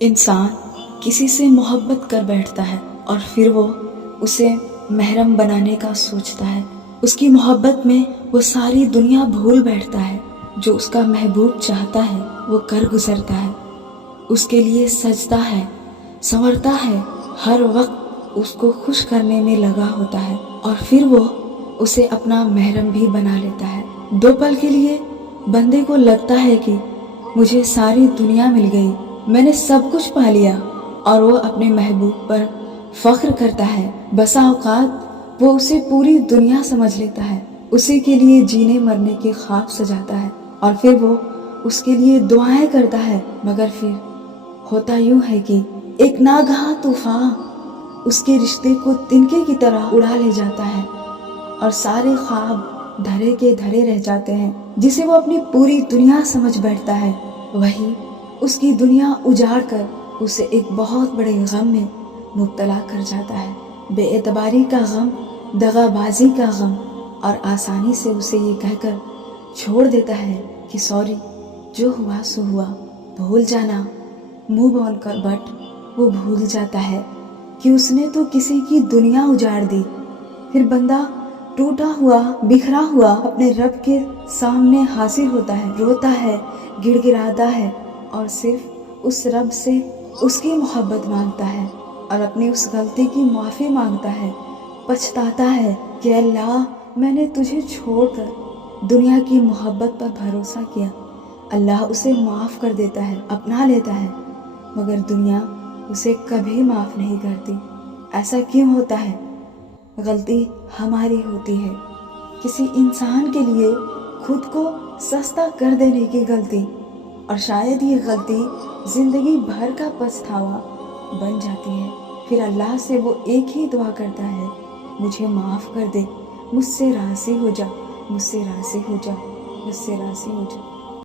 इंसान किसी से मोहब्बत कर बैठता है और फिर वो उसे महरम बनाने का सोचता है। उसकी मोहब्बत में वो सारी दुनिया भूल बैठता है। जो उसका महबूब चाहता है वो कर गुजरता है, उसके लिए सजता है, संवरता है, हर वक्त उसको खुश करने में लगा होता है और फिर वो उसे अपना महरम भी बना लेता है। दो पल के लिए बंदे को लगता है कि मुझे सारी दुनिया मिल गई, मैंने सब कुछ पा लिया, और वो अपने महबूब पर फख्र करता है। बसा औकात वो उसे पूरी दुनिया समझ लेता है, उसी के लिए जीने मरने के ख्वाब सजाता है और फिर वो उसके लिए दुआएं करता है। मगर फिर होता यूं है कि एक नागहा तूफान उसके रिश्ते को तिनके की तरह उड़ा ले जाता है और सारे ख्वाब धरे के धरे रह जाते हैं। जिसे वो अपनी पूरी दुनिया समझ बैठता है, वही उसकी दुनिया उजाड़ कर उसे एक बहुत बड़े गम में मुब्तला कर जाता है। बेएतबारी का गम, दगाबाजी का गम, और आसानी से उसे ये कहकर छोड़ देता है कि सॉरी, जो हुआ सो हुआ, भूल जाना, मूव ऑन कर। बट वो भूल जाता है कि उसने तो किसी की दुनिया उजाड़ दी। फिर बंदा टूटा हुआ, बिखरा हुआ अपने रब के सामने हाजिर होता है, रोता है, गिड़गिड़ाता है और सिर्फ उस रब से उसकी मोहब्बत मांगता है और अपनी उस गलती की माफ़ी मांगता है। पछताता है कि अल्लाह, मैंने तुझे छोड़कर दुनिया की मोहब्बत पर भरोसा किया। अल्लाह उसे माफ़ कर देता है, अपना लेता है, मगर दुनिया उसे कभी माफ़ नहीं करती। ऐसा क्यों होता है? गलती हमारी होती है, किसी इंसान के लिए खुद को सस्ता कर देने की गलती, और शायद ये गलती ज़िंदगी भर का पछतावा बन जाती है। फिर अल्लाह से वो एक ही दुआ करता है, मुझे माफ़ कर दे, मुझसे राज़ी हो जा, मुझसे राज़ी हो जा, मुझसे राज़ी हो जा।